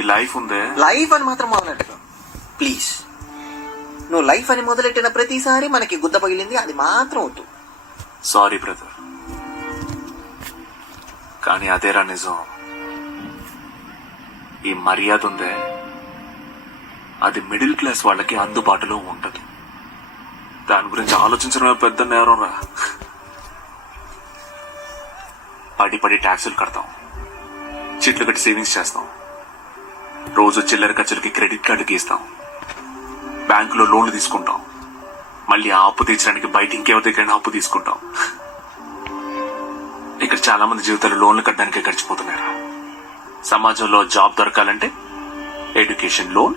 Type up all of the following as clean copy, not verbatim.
ఈ లైఫ్ ఉందే. లైఫ్ అని మాత్రం మొదలెట్టకు ప్లీజ్. నువ్వు లైఫ్ అని మొదలెట్టిన ప్రతిసారి మనకి గుద్ద పగిలింది, అది మాత్రం వద్దు. సారీ బ్రదర్, కానీ అదేరా నిజం. ఈ మర్యాద ఉందే, అది మిడిల్ క్లాస్ వాళ్ళకి అందుబాటులో ఉండదు. దాని గురించి ఆలోచించడమే పెద్ద నేరం రా. పడి పడి ట్యాక్సులు కడతాం, చిట్లు కట్టి సేవింగ్స్ చేస్తాం, రోజు చిల్లర ఖర్చులకి క్రెడిట్ కార్డు గీస్తాం, బ్యాంకులో లోన్లు తీసుకుంటాం, మళ్ళీ ఆ అప్పు తీర్చడానికి బయట ఇంకెవరి దగ్గరైనా అప్పు తీసుకుంటాం. ఇక్కడ చాలా మంది జీవితాలు లోన్లు కట్టడానికే గడిచిపోతున్నారా. సమాజంలో జాబ్ దొరకాలంటే ఎడ్యుకేషన్ లోన్,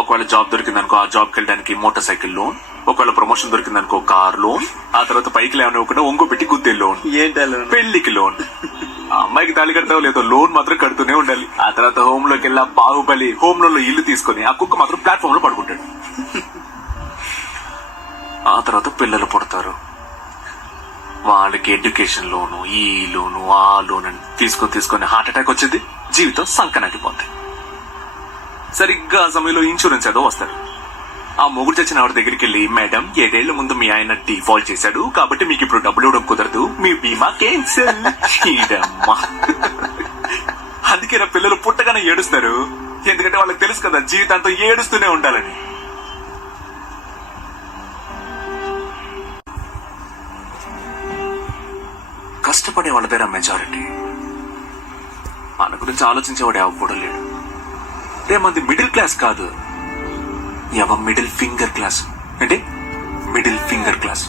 ఒకవేళ జాబ్ దొరికిందనుకో ఆ జాబ్కి వెళ్ళడానికి మోటార్ సైకిల్ లోన్, ఒకవేళ ప్రమోషన్ దొరికిందనుకో కార్ లోన్, ఆ తర్వాత పైకి లేవనివ్వకుండా ఒంగో పెట్టి గుద్దే లోన్, పెళ్లికి లోన్, ఆ అమ్మాయికి తాళి కడతావు లేదో లోన్ మాత్రం కడుతూనే ఉండాలి. ఆ తర్వాత హోమ్ లోకి వెళ్ళా బాహుబలి హోమ్ లోన్ లో ఇల్లు తీసుకుని ఆ కుక్క మాత్రం ప్లాట్ఫామ్ లో పడుకుంటాడు. ఆ తర్వాత పిల్లలు పుడతారు, వాళ్ళకి ఎడ్యుకేషన్ లోను, ఈ లోను, ఆ లోన్ అని తీసుకొని హార్ట్ అటాక్ వచ్చింది, జీవితం సంకనాకిపోతుంది. సరిగ్గా ఆ సమయంలో ఇన్సూరెన్స్ ఏదో వస్తారు. ఆ మొగుడు చచ్చిన ఆవిడ దగ్గరికి వెళ్ళి, మేడం 7 ఏళ్ల ముందు మీ ఆయన డిఫాల్ట్ చేశాడు కాబట్టి మీకు ఇప్పుడు డబ్బులు ఇవ్వడం కుదరదు, మీ బీమా క్యాన్సిల్. అందుకే నా పిల్లలు పుట్టగానే ఏడుస్తారు, ఎందుకంటే వాళ్ళకి తెలుసు కదా జీవితాంతం ఏడుస్తూనే ఉండాలని. కష్టపడే వాళ్ళ దగ్గర మెజారిటీ. మన గురించి ఆలోచించేవాడు ఎవ్వడం లేడు. మంది మిడిల్ క్లాస్ కాదు, మిడిల్ ఫింగర్ క్లాస్. అంటే మిడిల్ ఫింగర్ క్లాస్.